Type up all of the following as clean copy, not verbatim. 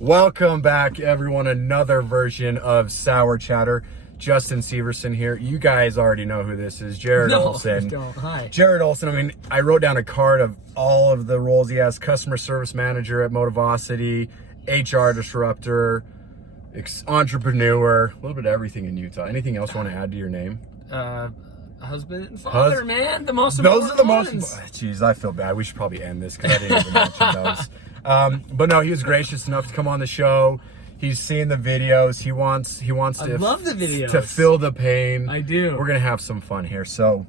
Welcome back, everyone. Another version of Sour Chatter. Justin Severson here. You guys already know who this is. Jared Olsen. Hi. Jared Olsen. I mean, I wrote down a card of all of the roles he has. Customer service manager at Motivosity, HR disruptor, entrepreneur, a little bit of everything in Utah. Anything else you want to add to your name? Husband and father, man. The most important Those are the ones. most. Jeez, I feel bad. We should probably end this because I didn't even mention those. But no, he was gracious enough to come on the show. He's seen the videos. He wants I love the videos. to feel the pain. I do. We're gonna have some fun here. So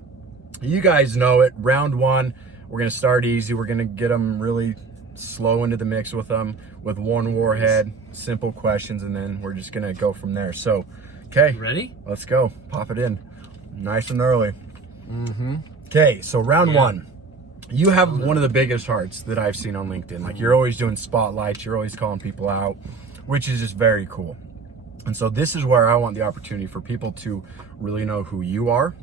you guys know it. Round one, we're gonna start easy. We're gonna get them really slow into the mix with them with one warhead, simple questions, and then we're just gonna go from there. So, okay, Ready? Let's go. Pop it in, nice and early. Mm-hmm. Okay, so round one. You have one of the biggest hearts that I've seen on LinkedIn. Like, you're always doing spotlights, you're always calling people out, which is just very cool. And so this is where I want the opportunity for people to really know who you are,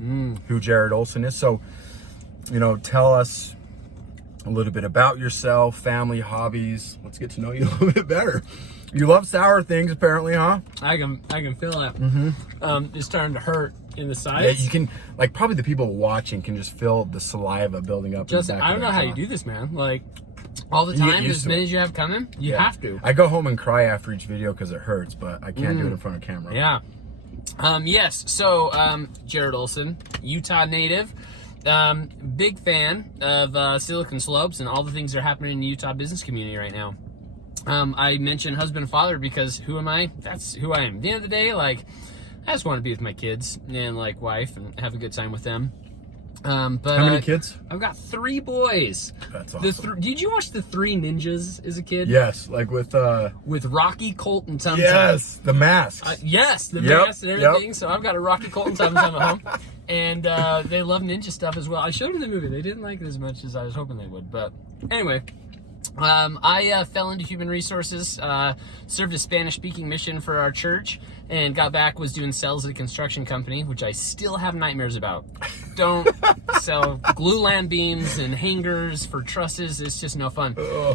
who Jared Olsen is. So, you know, tell us a little bit about yourself, family, hobbies. Let's get to know you a little bit better. You love sour things, apparently, huh? I can feel that. It's starting to hurt in the sides. Yeah, you can, like, probably the people watching can just feel the saliva building up. Just, in the back I don't of know their how jaw. you do this, man. Like, all the You get time, used as to many it. as you have coming, you have to. I go home and cry after each video because it hurts, but I can't do it in front of camera. Yeah. Yes. So, Jared Olsen, Utah native. Big fan of Silicon Slopes and all the things that are happening in the Utah business community right now. I mentioned husband and father because who am I? That's who I am. At the end of the day, like, I just want to be with my kids and, like, wife and have a good time with them. But How many kids? I've got 3 boys. That's awesome. Did you watch the 3 Ninjas as a kid? Yes, like with Rocky, Colt, and Tum Tum. yes, the masks. Yes, the Yep, mask and everything. So I've got a Rocky, Colt, and Tum Tum at home. And they love ninja stuff as well. I showed them the movie. They didn't like it as much as I was hoping they would. But anyway, I fell into human resources, served a Spanish-speaking mission for our church, and got back, was doing sales at a construction company, which I still have nightmares about. Don't sell glue-land beams and hangers for trusses. It's just no fun.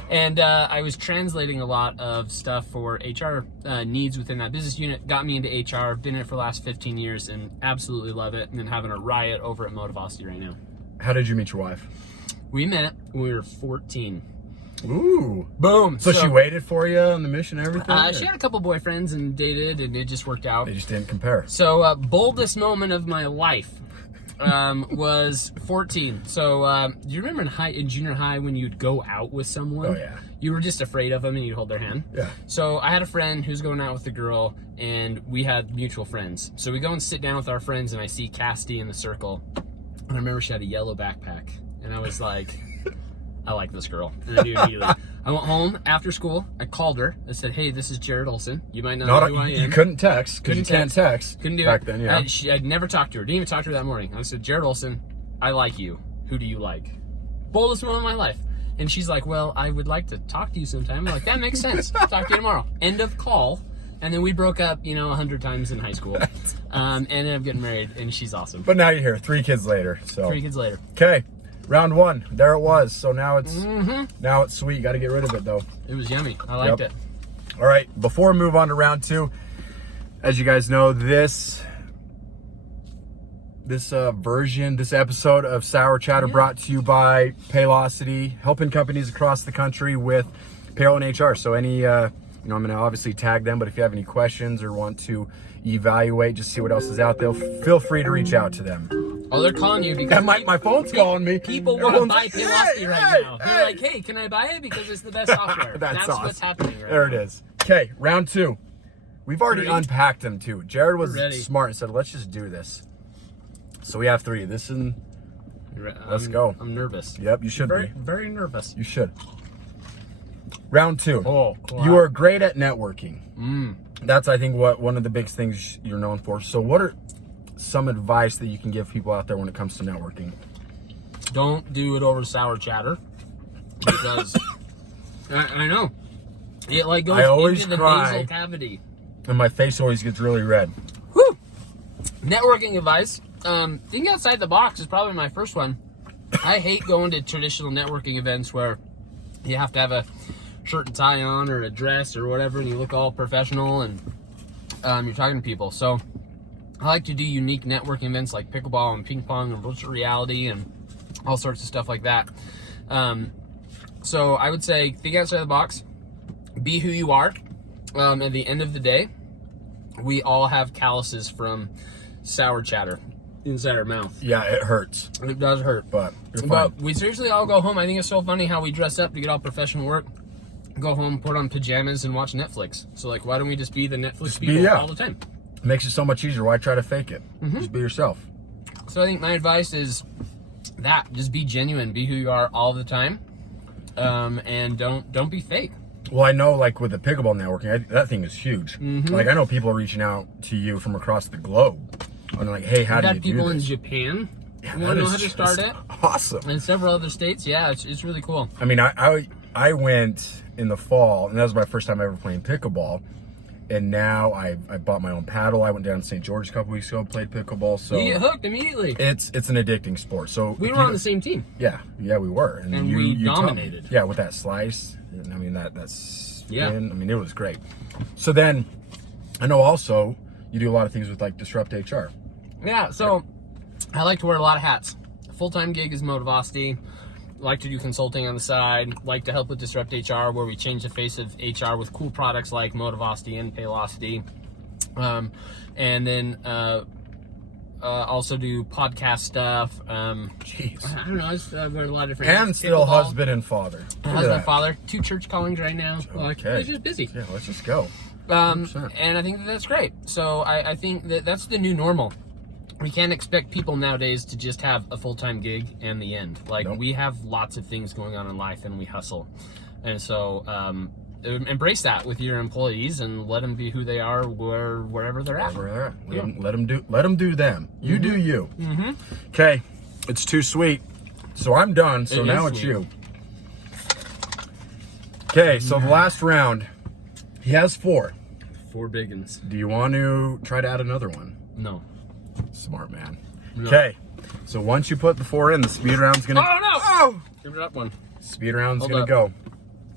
And I was translating a lot of stuff for HR needs within that business unit. Got me into HR. Been in it for the last 15 years and absolutely love it. And then having a riot over at Motivosity right now. How did you meet your wife? We met when we were 14. Ooh. Boom. So she waited for you on the mission and everything? She had a couple boyfriends and dated, and it just worked out. They just didn't compare. So, boldest moment of my life was 14. So, do you remember in junior high when you'd go out with someone? Oh, yeah. You were just afraid of them and you'd hold their hand? Yeah. So, I had a friend who's going out with a girl, and we had mutual friends. So, we go and sit down with our friends, and I see Cassidy in the circle. And I remember she had a yellow backpack. And I was like, I like this girl. And I knew immediately. I went home after school. I called her. I said, hey, this is Jared Olsen. You might not know who I am. You couldn't text because you can't text. Couldn't do back it. then, yeah. I'd never talked to her. Didn't even talk to her that morning. I said, Jared Olsen, I like you. Who do you like? Boldest moment of my life. And she's like, well, I would like to talk to you sometime. I'm like, that makes sense. Talk to you tomorrow. End of call. And then we broke up, 100 times in high school. Ended up getting married, and she's awesome. But now you're here, 3 kids later. So 3 kids later. Okay. Round 1, there it was. So now it's sweet. Got to get rid of it though. It was yummy. I liked it. All right. Before we move on to round 2, as you guys know, this episode of Sour Chatter brought to you by Paylocity, helping companies across the country with payroll and HR. So any, I'm going to obviously tag them, but if you have any questions or want to evaluate, just see what else is out there, feel free to reach out to them. Oh, they're calling you because My phone's calling me. People want to buy Paylocity right now. They're like, hey, can I buy it? Because it's the best software. That's awesome. what's happening right There now. it is. Okay, round 2. We've already Ready? unpacked them too. Jared was Ready. smart and said, let's just do this. So we have 3. Let's go. I'm nervous. Yep, you should Very, be. very nervous. You should. Round 2. Oh, wow. You are great at networking. That's, I think, one of the big things you're known for. So what are some advice that you can give people out there when it comes to networking? Don't do it over Sour Chatter. Because I know. It like goes into the nasal cavity. And my face always gets really red. Whew. Networking advice. Think outside the box is probably my first one. I hate going to traditional networking events where you have to have a shirt and tie on or a dress or whatever, and you look all professional and you're talking to people. So I like to do unique networking events like pickleball and ping pong and virtual reality and all sorts of stuff like that. So I would say think outside the box, be who you are. At the end of the day, we all have calluses from sour chatter inside our mouth. Yeah, it hurts. It does hurt. But you're fine. But we seriously all go home. I think it's so funny how we dress up to get all professional work, go home, put on pajamas, and watch Netflix. So, like, why don't we just be the Netflix people all the time? Makes it so much easier. Why try to fake it? Just be yourself. So I think my advice is that. Just be genuine. Be who you are all the time. And don't be fake. Well, I know, like, with the pickleball networking, that thing is huge. Like, I know people are reaching out to you from across the globe. And they're like, hey, how do you do this? We've had people in Japan who know how to start it. Awesome. And several other states. Yeah, it's really cool. I mean, I went in the fall, and that was my first time ever playing pickleball. And now I bought my own paddle. I went down to St. George a couple weeks ago, played pickleball. So you get hooked immediately. It's an addicting sport. So we were on the same team. Yeah, we were. And we dominated. Yeah, with that slice. I mean, that's yeah. I mean, it was great. So then, I know also you do a lot of things with, like, Disrupt HR. Yeah, so I like to wear a lot of hats. Full-time gig is Motivosity. Like to do consulting on the side. Like to help with Disrupt HR, where we change the face of HR with cool products like Motivosity and Paylocity. And then also do podcast stuff. Jeez. I don't know. I just wear a lot of different. And still husband and father. Husband and father. 2 church callings right now. Like, it's just busy. Yeah, let's just go. And I think that's great. So I think that's the new normal. We can't expect people nowadays to just have a full-time gig and the end. Like, we have lots of things going on in life and we hustle. And so embrace that with your employees and let them be who they are wherever they're at. Let them do them. You do you. Okay, it's too sweet. So I'm done. So now it's you. Okay, so the last round, he has 4. 4 big ones. Do you want to try to add another one? No. Smart man. No. Okay, so once you put the 4 in, the speed round's gonna. Oh no! Oh! Give it up one. Speed round's gonna go.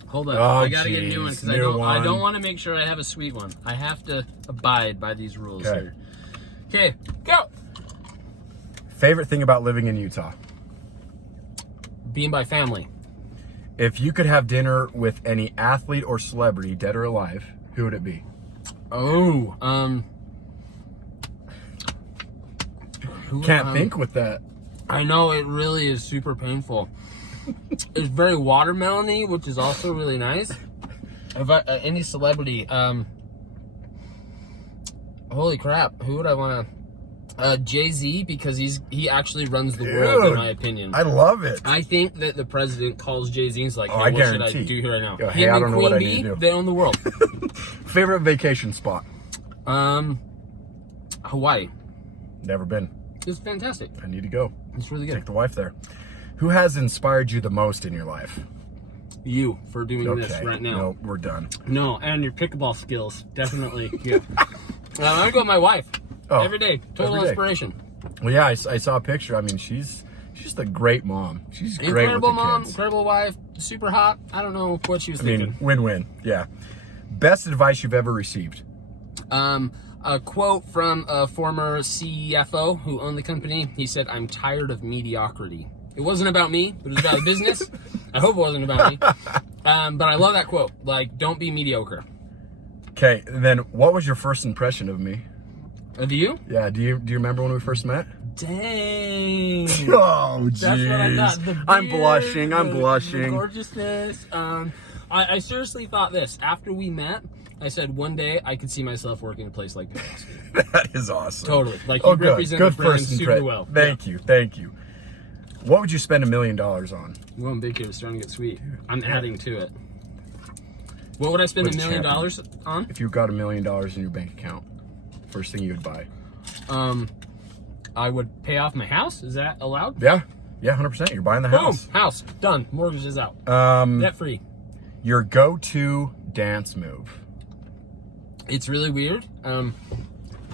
Hold up. Oh, I gotta get a new one because I don't want to make sure I have a sweet one. I have to abide by these rules here. Okay, go. Favorite thing about living in Utah? Being by family. If you could have dinner with any athlete or celebrity, dead or alive, who would it be? Oh, Can't think with that. I know, it really is super painful. It's very watermelony, which is also really nice. If any celebrity, holy crap, who would I want to? Jay-Z, because he actually runs the world, in my opinion. I love it. I think that the president calls Jay-Z and is like, hey, I what guarantee. should I do here right now? Yo, hey, I don't know what I need to do. They own the world. Favorite vacation spot? Hawaii. Never been. It's fantastic. I need to go. It's really good. Take the wife there. Who has inspired you the most in your life? You, for doing this right now. No, we're done. No, and your pickleball skills. Definitely. Yeah. I'm going to go with my wife. Every day. Total inspiration. Well, yeah, I saw a picture. I mean, she's just a great mom. She's great Incredible with the mom, kids. incredible wife, super hot. I don't know what she was thinking. Win-win. Yeah. Best advice you've ever received? A quote from a former CFO who owned the company. He said, "I'm tired of mediocrity." It wasn't about me, but it was about a business. I hope it wasn't about me. But I love that quote. Like, don't be mediocre. Okay, then what was your first impression of me? Of you? Yeah, do you remember when we first met? Dang. Oh, jeez. That's what I thought. The beard, I'm blushing. The gorgeousness. I seriously thought this. After we met, I said one day I could see myself working in a place like this. That is awesome. Totally. Like, you represent the brand super well. Thank you. What would you spend $1 million on? We're going big here. It's starting to get sweet. I'm adding to it. What would I spend $1 million on? If you got $1 million in your bank account, first thing you would buy? I would pay off my house. Is that allowed? Yeah, 100%. You're buying the house. Boom, house done. Mortgage is out. Debt free. Your go-to dance move? It's really weird.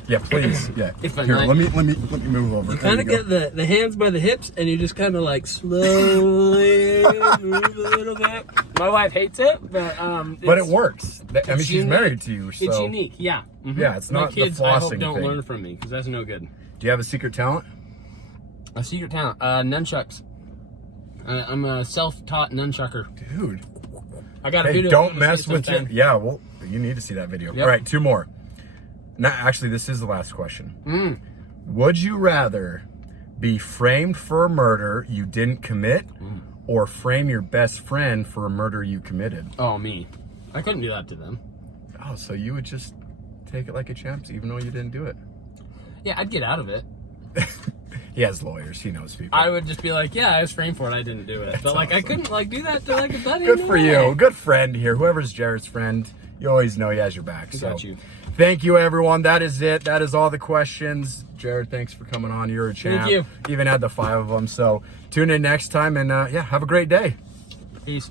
Yeah, please. Yeah. If I Here, might. let me move over. You There kind of go. get the hands by the hips, and you just kind of like slowly move a little bit. My wife hates it, but But it it's- works. I mean, it's she's unique. married to you, so. It's unique, yeah. Mhm. Yeah, it's My not the kids, I hope, flossing don't thing. learn from me because that's no good. Do you have a secret talent? A secret talent, nunchucks. I'm a self-taught nunchucker. Dude. I got a Hey, video. don't I'm gonna mess see it with your. sometime. Yeah, well, you need to see that video. Yep. All right, 2 more. Now, actually, this is the last question. Mm. Would you rather be framed for a murder you didn't commit, or frame your best friend for a murder you committed? Oh, me. I couldn't do that to them. Oh, so you would just take it like a champ, even though you didn't do it? Yeah, I'd get out of it. He has lawyers. He knows people. I would just be like, yeah, I was framed for it. I didn't do it. But like, I awesome. couldn't like do that to like a buddy. Good no for way. you. Good friend here. Whoever's Jared's friend, you always know he has your back. So. Got you. Thank you, everyone. That is it. That is all the questions. Jared, thanks for coming on. You're a champ. you. Even had the 5 of them. So tune in next time and yeah, have a great day. Peace.